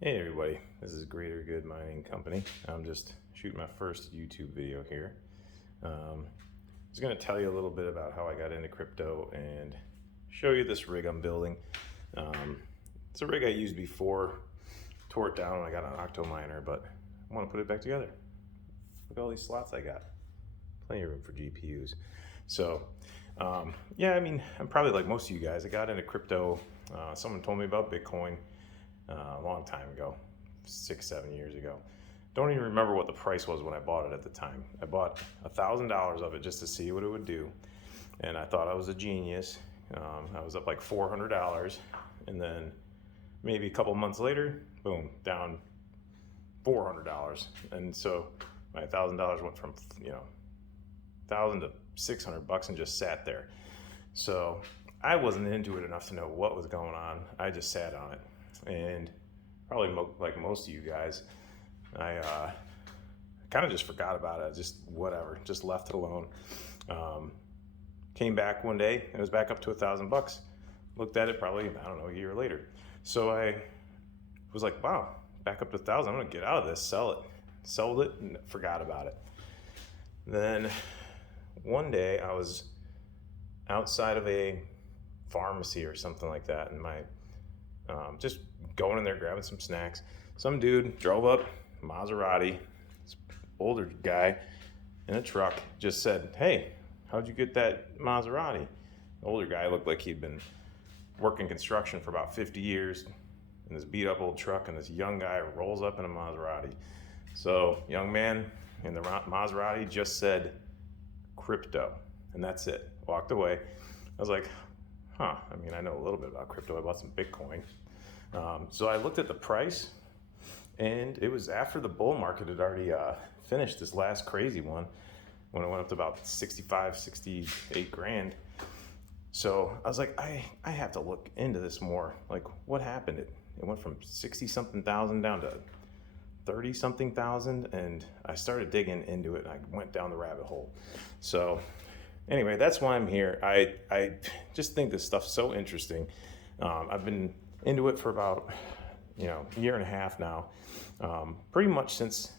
Hey everybody, this is Greater Good Mining Company. I'm just shooting my first YouTube video here. I was going to tell you a little bit about how I got into crypto and show you this rig I'm building. It's a rig I used before, tore it down when I got an Octominer, but I want to put it back together. Look at all these slots I got. Plenty of room for GPUs. So, yeah, I mean, I'm probably like most of you guys. I got into crypto. Someone told me about Bitcoin a long time ago, 6-7 years ago. Don't even remember what the price was when I bought it at the time. I bought $1,000 of it just to see what it would do, and I thought I was a genius. I was up like $400, and then maybe a couple months later, boom, down $400, and so my $1,000 went from 1,000 to $600 and just sat there. So I wasn't into it enough to know what was going on. I just sat on it. And probably like most of you guys, I kind of just forgot about it. Just whatever, just left it alone. Came back one day, it was back up to $1,000. Looked at it probably, I don't know, a year later. So I was like, wow, back up to 1,000. I'm gonna get out of this, sell it. Sold it and forgot about it. Then one day I was outside of a pharmacy or something like that, and my just going in there grabbing some snacks. Some dude drove up, Maserati, this older guy in a truck, just said, "Hey, how'd you get that Maserati?" The older guy looked like he'd been working construction for about 50 years in this beat up old truck, and this young guy rolls up in a Maserati. So, young man in the Maserati just said crypto, and that's it. Walked away. I was like, huh, I mean, I know a little bit about crypto. I bought some Bitcoin. So I looked at the price, and it was after the bull market had already finished this last crazy one, when it went up to about 65, 68 grand. So I was like, I have to look into this more. Like, what happened? It went from 60 something thousand down to 30 something thousand, and I started digging into it, and I went down the rabbit hole. So anyway, that's why I'm here. I just think this stuff's so interesting. I've been into it for about a year and a half now. Pretty much since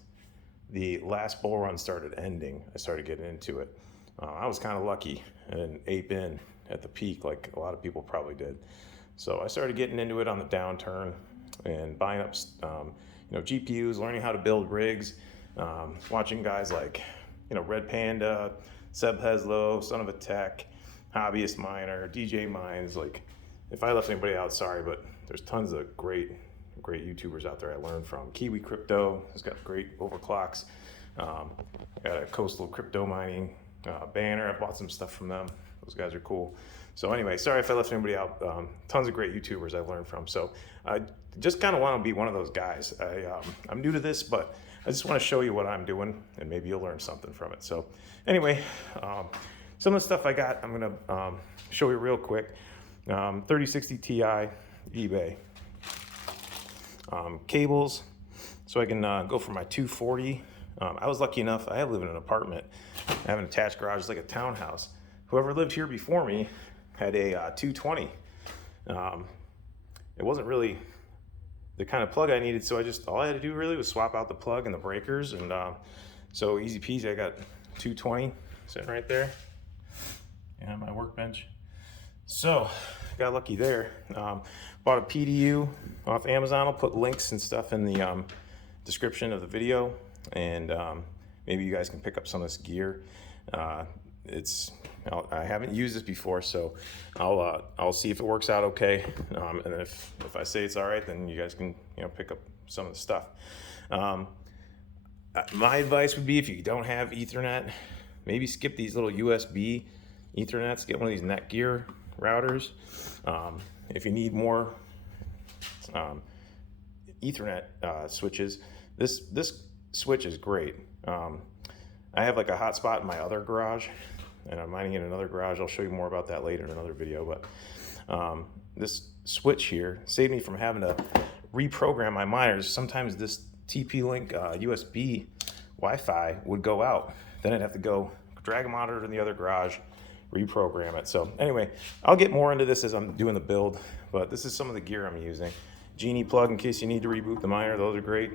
the last bull run started ending, I started getting into it. I was kind of lucky and ape in at the peak, like a lot of people probably did. So I started getting into it on the downturn and buying up GPUs, learning how to build rigs, watching guys like Red Panda, Seb Heslow, Son of a Tech, Hobbyist Miner, DJ Mines. Like, if I left anybody out, sorry, but there's tons of great YouTubers out there I learned from. Kiwi Crypto has got great overclocks. Got a Coastal Crypto Mining banner. I bought some stuff from them. Those guys are cool. So anyway, sorry if I left anybody out. Tons of great YouTubers I learned from. So I just kind of want to be one of those guys. I'm new to this, but I just want to show you what I'm doing, and maybe you'll learn something from it. So anyway, some of the stuff I got, I'm going to show you real quick. 3060 Ti, eBay. Cables, so I can go for my 240. I was lucky enough, I live in an apartment. I have an attached garage, it's like a townhouse. Whoever lived here before me had a 220. It wasn't really the kind of plug I needed, so all I had to do really was swap out the plug and the breakers, and so easy peasy. I got 220 sitting right there and on my workbench. So got lucky there. Bought a PDU off Amazon. I'll put links and stuff in the description of the video, and maybe you guys can pick up some of this gear. I haven't used this before, so I'll see if it works out okay, and then if I say it's all right, then you guys can pick up some of the stuff. My advice would be, if you don't have Ethernet, maybe skip these little USB Ethernets. Get one of these Netgear routers. If you need more Ethernet switches, this switch is great. I have like a hotspot in my other garage, and I'm mining in another garage. I'll show you more about that later in another video, but this switch here saved me from having to reprogram my miners. Sometimes this TP-Link USB Wi-Fi would go out. Then I'd have to go drag a monitor in the other garage, reprogram it. So anyway, I'll get more into this as I'm doing the build, but this is some of the gear I'm using. Genie plug in case you need to reboot the miner. Those are great.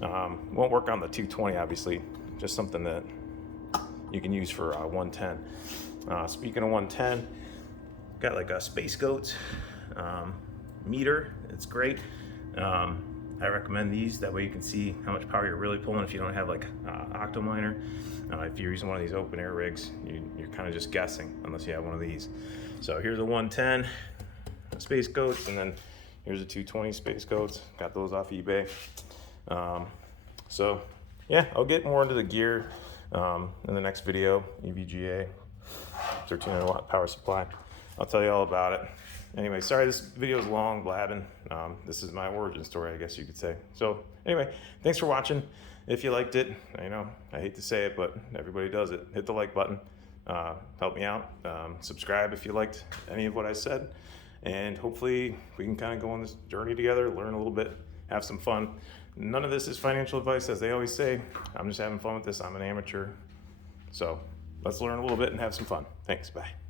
Won't work on the 220, obviously. Just something that you can use for 110. Speaking of 110, got like a Space Goats meter. It's great. I recommend these. That way you can see how much power you're really pulling if you don't have like Octominer. If you're using one of these open air rigs, you're kind of just guessing unless you have one of these. So here's a 110 Space Goats, and then here's a 220 Space Goats. Got those off eBay. So yeah, I'll get more into the gear in the next video. EVGA 1300 watt power supply. I'll tell you all about it. Anyway, sorry this video is long, blabbing. This is my origin story, I guess you could say. So anyway, thanks for watching. If you liked it, I know I hate to say it, but everybody does it. Hit the like button. Help me out. Subscribe if you liked any of what I said. And hopefully we can kind of go on this journey together, learn a little bit, have some fun. None of this is financial advice, as they always say. I'm just having fun with this. I'm an amateur. So let's learn a little bit and have some fun. Thanks. Bye.